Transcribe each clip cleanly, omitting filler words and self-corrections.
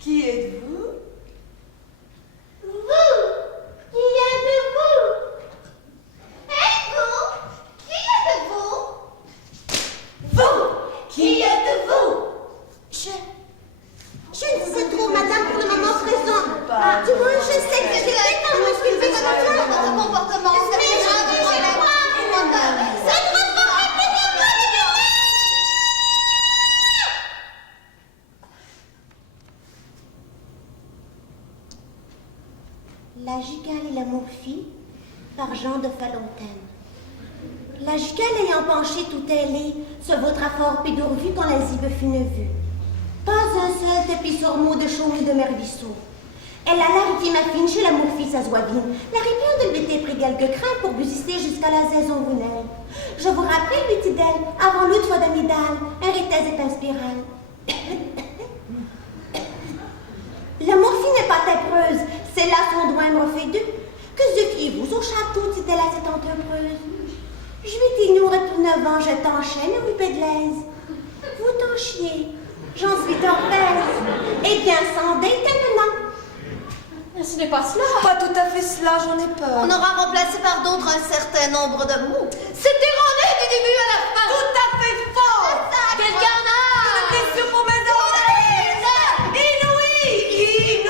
Qui êtes-vous? Vous! Qui êtes-vous? Et vous? Qui êtes-vous? Vous! Qui êtes-vous? Je ne sais trop, madame, pour le moment présent. Ah, du moins, je sais que c'est quand je suis venue de votre comportement. C'est méchant de moi, c'est La Gicale et la Morphie, par Jean de Falontaine. La Gicale ayant penché tout ailée, se vaudra fort pédourvu quand la zibe fut ne vue. Pas un seul tapis sur mot de chaume et de mervisseau. Elle a la rime affine chez la Morphie sa zoivine. La rivière de l'été prit quelques craintes pour busister jusqu'à la saison vounelle. Je vous rappelle, lui dit d'elle, avant l'autre fois d'amidale, un réthèse est un spirale. La Morphie n'est pas tépreuse, c'est là son doigt me refait deux. Que se fiez-vous au château, dit-elle à cette entrepreuse? Je vais t'ignorer tout 9 ans, je t'enchaîne, oui, pédelaise. Vous t'en chiez, j'en suis torpèse. Eh bien, sans date maintenant. Ce n'est pas cela. Pas tout à fait cela, j'en ai peur. On aura remplacé par d'autres un certain nombre de mots. C'est erroné du début à la fin. Tout à fait fort! Quelqu'un a Une blessure pour mes oreilles! Inouï!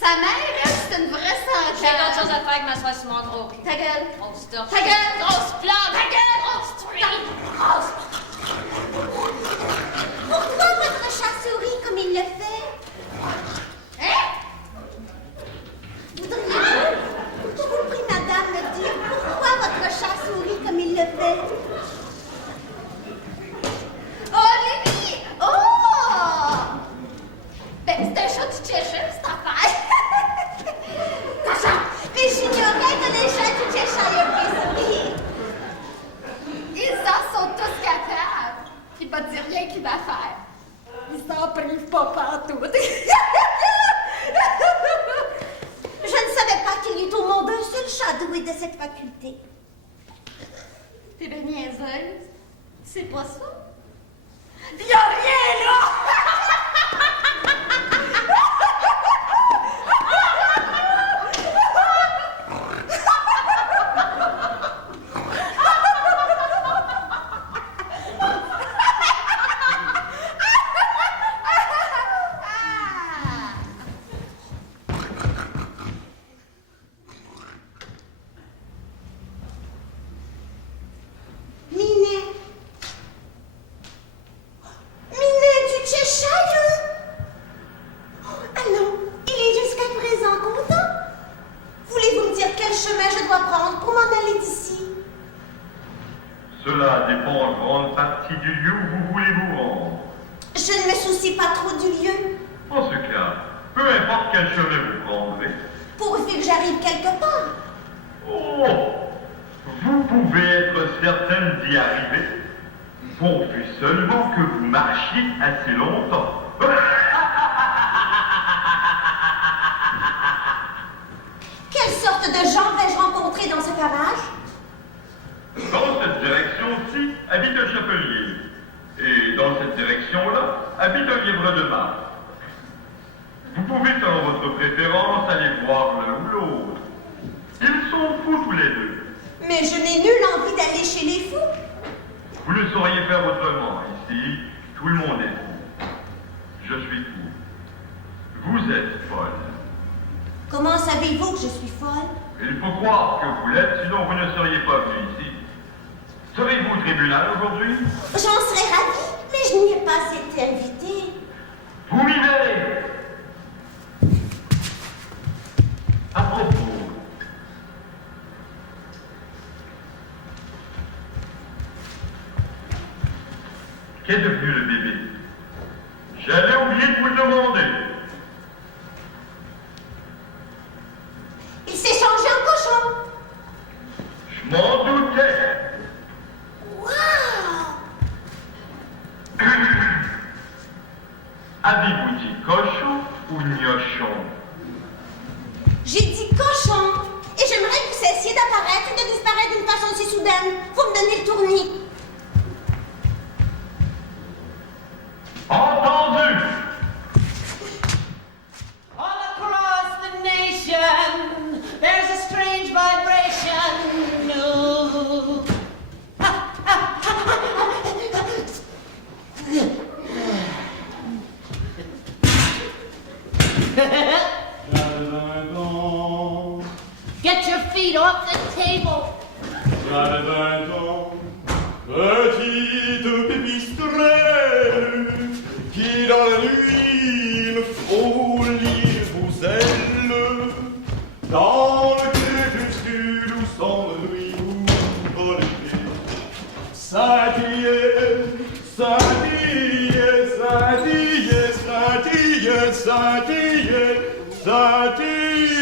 Sa mère, c'est une vraie santé. J'ai d'autres choses à faire que m'asseoir sur mon gros cul. Ta gueule. Grosse torche. Ta gueule. Grosse plante. Ta gueule. Grosse truie. Grosse... Pourquoi votre chat sourit comme il le fait? Hein? Voudriez-vous prie madame me dire pourquoi votre chat sourit comme il le fait? Oh, Lévi! Oh! Ben, c'est un chat du Cheshire, cette affaire. Mais j'ignorais que les chats du Cheshire puissent sourire. Ils en sont tous capables. Puis pas dire rien qu'une affaire. Ils s'en privent pas partout. Je ne savais pas qu'il y eût au monde un seul chat doué de cette faculté. T'es bien niaiseuse. C'est pas ça? Y'a rien là! Minet! Minet du grande partie du lieu où vous voulez vous rendre. Je ne me soucie pas trop du lieu, En ce cas, peu importe quel chemin vous prendrez. pourvu que j'arrive quelque part. Oh, vous pouvez être certaine d'y arriver, pourvu seulement que vous marchiez assez longtemps. Quelle sorte de gens vais-je rencontrer dans ce parage? Dans cette direction-ci habite un chapelier, et dans cette direction-là habite un lièvre de mar. Vous pouvez, selon votre préférence, aller voir l'un ou l'autre. Ils sont fous tous les deux. Mais je n'ai nulle envie d'aller chez les fous. Vous ne sauriez faire autrement. Ici, tout le monde est fou. Je suis fou. Vous êtes folle. Comment savez-vous que je suis folle? Il faut croire que vous l'êtes, sinon vous ne seriez pas venu ici. Serez-vous au tribunal aujourd'hui? J'en serais ravie, mais je n'y ai pas été invitée. Vous m'y verrez. À propos, qu'est devenu le bébé? J'avais oublié de vous le demander. Il s'est changé en cochon. Je m'en doutais. Waouh! Avez-vous dit cochon ou gnochon? J'ai dit cochon. Et j'aimerais que vous cessiez d'apparaître et de disparaître d'une façon si soudaine. Vous me donnez le tournis. Entendu. All across the nation, there's a strange vibration. No. Get your feet off the table. J'avais 20 ans, petite pipistrelle, qui dans la nuit me folie vous elle, dans le crépuscule où s'ennuie vous volez. Scintillait, scintillait, scintillait, scintillait, scintillait, scintillait,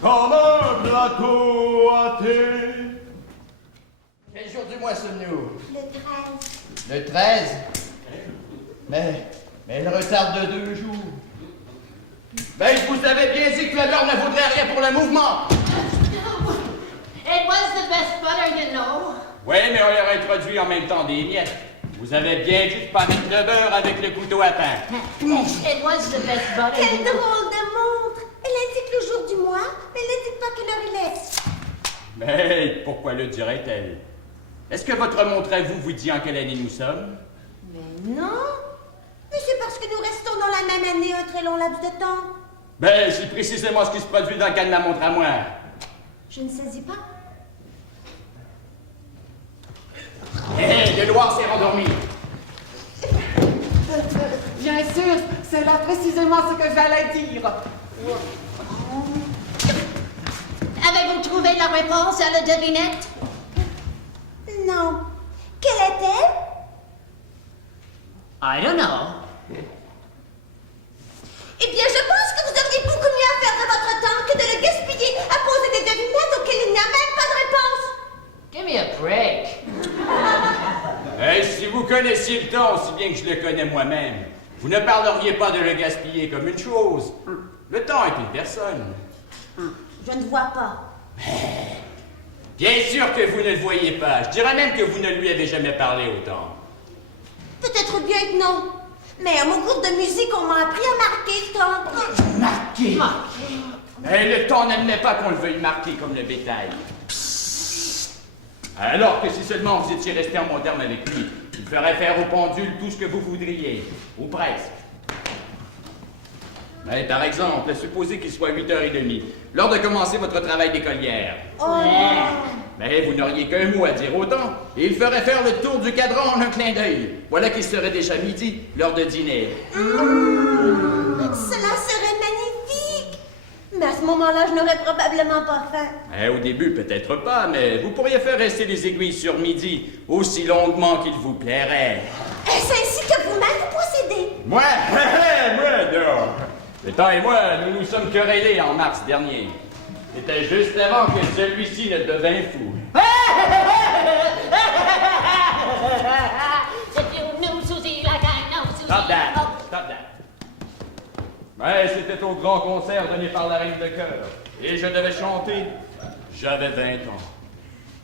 comme un plateau à thé. Quel jour du mois sommes-nous? Le 13. Le 13? Mais elle retarde de 2 jours. Ben, je vous avais bien dit que la l'heure ne vaudrait rien pour le mouvement. It was the best butter, you know. Oui, mais on leur a introduit en même temps des miettes. Vous avez bien dû pas mettre le beurre avec le couteau à pain. It was the best butter, Quelle you know. drôle de montre. Elle indique le jour du mois, mais elle n'indique pas quelle heure il est. Mais pourquoi le dirait-elle? Est-ce que votre montre à vous dit en quelle année nous sommes? Mais non. Mais c'est parce que nous restons dans la même année un très long laps de temps. Ben, c'est précisément ce qui se produit dans le cas de ma montre à moi. Je ne saisis pas. Hé, le noir s'est rendormi. Bien sûr, c'est là précisément ce que j'allais dire. Avez-vous trouvé la réponse à la devinette? Non. Quelle est-elle? I don't know. Eh bien, je pense que vous auriez beaucoup mieux à faire de votre temps que de le gaspiller à poser des devinettes auxquelles il n'y a même pas de réponse. Give me a break. Eh, si vous connaissiez le temps aussi bien que je le connais moi-même, vous ne parleriez pas de le gaspiller comme une chose. Le temps est une personne. Je ne vois pas. Bien sûr que vous ne le voyez pas. Je dirais même que vous ne lui avez jamais parlé au temps. Peut-être bien que non. Mais à mon cours de musique, on m'a appris à marquer le temps. Marqué. Eh, le temps n'admet pas qu'on le veuille marquer comme le bétail. Alors que si seulement vous étiez resté en bon terme avec lui, il ferait faire au pendule tout ce que vous voudriez. Ou presque. Mais par exemple, supposez qu'il soit 8h30, l'heure de commencer votre travail d'écolière. Mais vous n'auriez qu'un mot à dire au temps, et il ferait faire le tour du cadran en un clin d'œil. Voilà qu'il serait déjà midi, l'heure de dîner. Cela serait magnifique. Mais à ce moment-là, je n'aurais probablement pas faim. Au début, peut-être pas, mais vous pourriez faire rester les aiguilles sur midi aussi longuement qu'il vous plairait. Est-ce ainsi que vous-même vous procédez? Moi? Moi, non. Le temps et moi, nous nous sommes querellés en mars dernier. C'était juste avant que celui-ci ne devint fou. Stop that! Stop that! Ouais, c'était au grand concert donné par la Reine de Cœur. Et je devais chanter. J'avais 20 ans.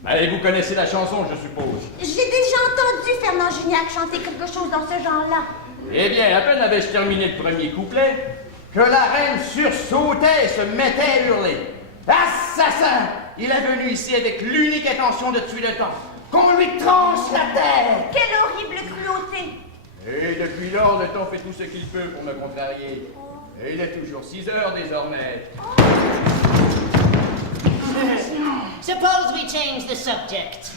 Allez, vous connaissez la chanson, je suppose. J'ai déjà entendu Fernand Gignac chanter quelque chose dans ce genre-là. Eh bien, à peine avais-je terminé le premier couplet que la reine sursautait et se mettait à hurler. Assassin! Il est venu ici avec l'unique intention de tuer le temps. Qu'on lui tranche la tête! Quelle horrible cruauté! Et depuis lors, le temps fait tout ce qu'il peut pour me contrarier. Et il est toujours 6 heures désormais. Suppose we change the subject.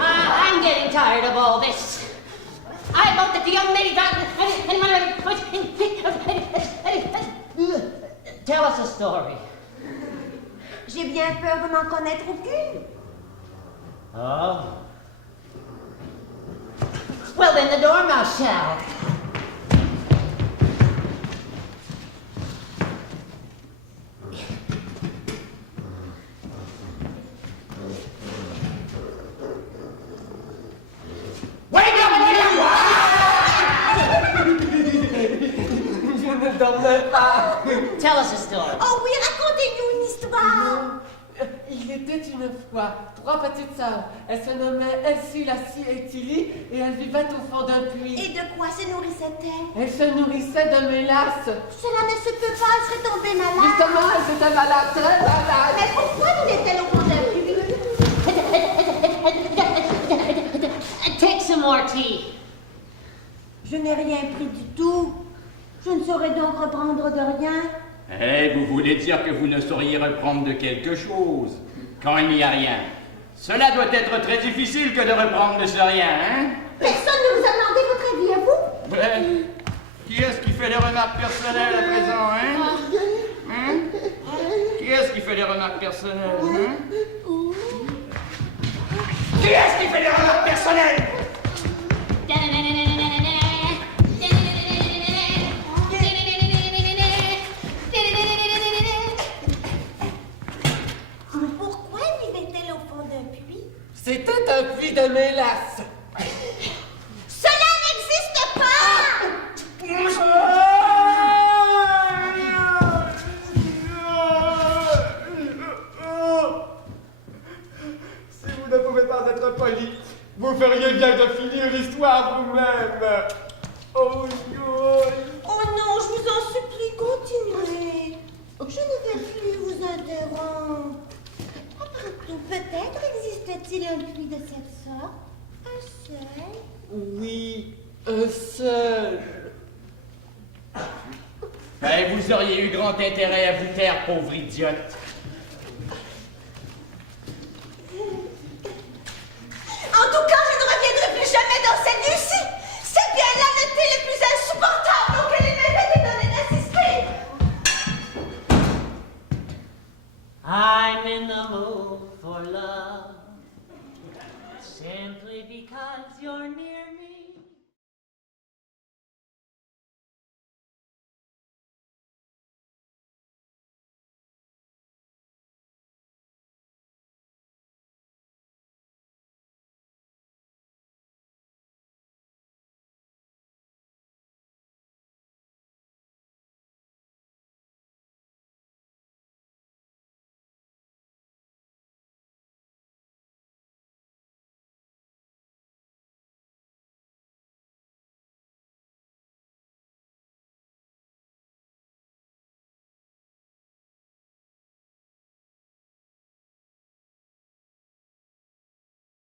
I'm getting tired of all this. I vote that the young lady tell us a story. J'ai bien peur de n'en connaître aucune. Oh. Well, then the dormouse shall. Tell us a story. Oh oui, racontez-nous une histoire. Il était une fois 3 petites sœurs. Elles se nommaient Elsie, Lassie et Tilly et elles vivaient au fond d'un puits. Et de quoi se nourrissait-elle? Elles se nourrissaient de mélasse. Cela ne se peut pas, elle serait tombée malade. Justement, elles étaient malades, très malades. Mais pourquoi vivait-elle au fond d'un puits? Take some more tea. Je n'ai rien pris du tout. Je ne saurais donc reprendre de rien. Vous voulez dire que vous ne sauriez reprendre de quelque chose quand il n'y a rien. Cela doit être très difficile que de reprendre de ce rien, hein? Personne ne vous a demandé votre avis à vous? Qui est-ce qui fait les remarques personnelles à présent, hein? Qui est-ce qui fait les remarques personnelles, hein? Qui est-ce qui fait les remarques personnelles? Pourquoi vivait-elle au fond d'un puits? C'était un puits de mélasse. Cela n'existe pas! Si vous ne pouvez pas être poli, vous feriez bien de finir l'histoire vous-même. Oh, Oh non, je vous en supplie, continuez. Je ne vais plus vous interrompre. Après tout, peut-être existe-t-il un puits de cette sorte? Un seul? Oui, un seul. Vous auriez eu grand intérêt à vous taire, pauvre idiote.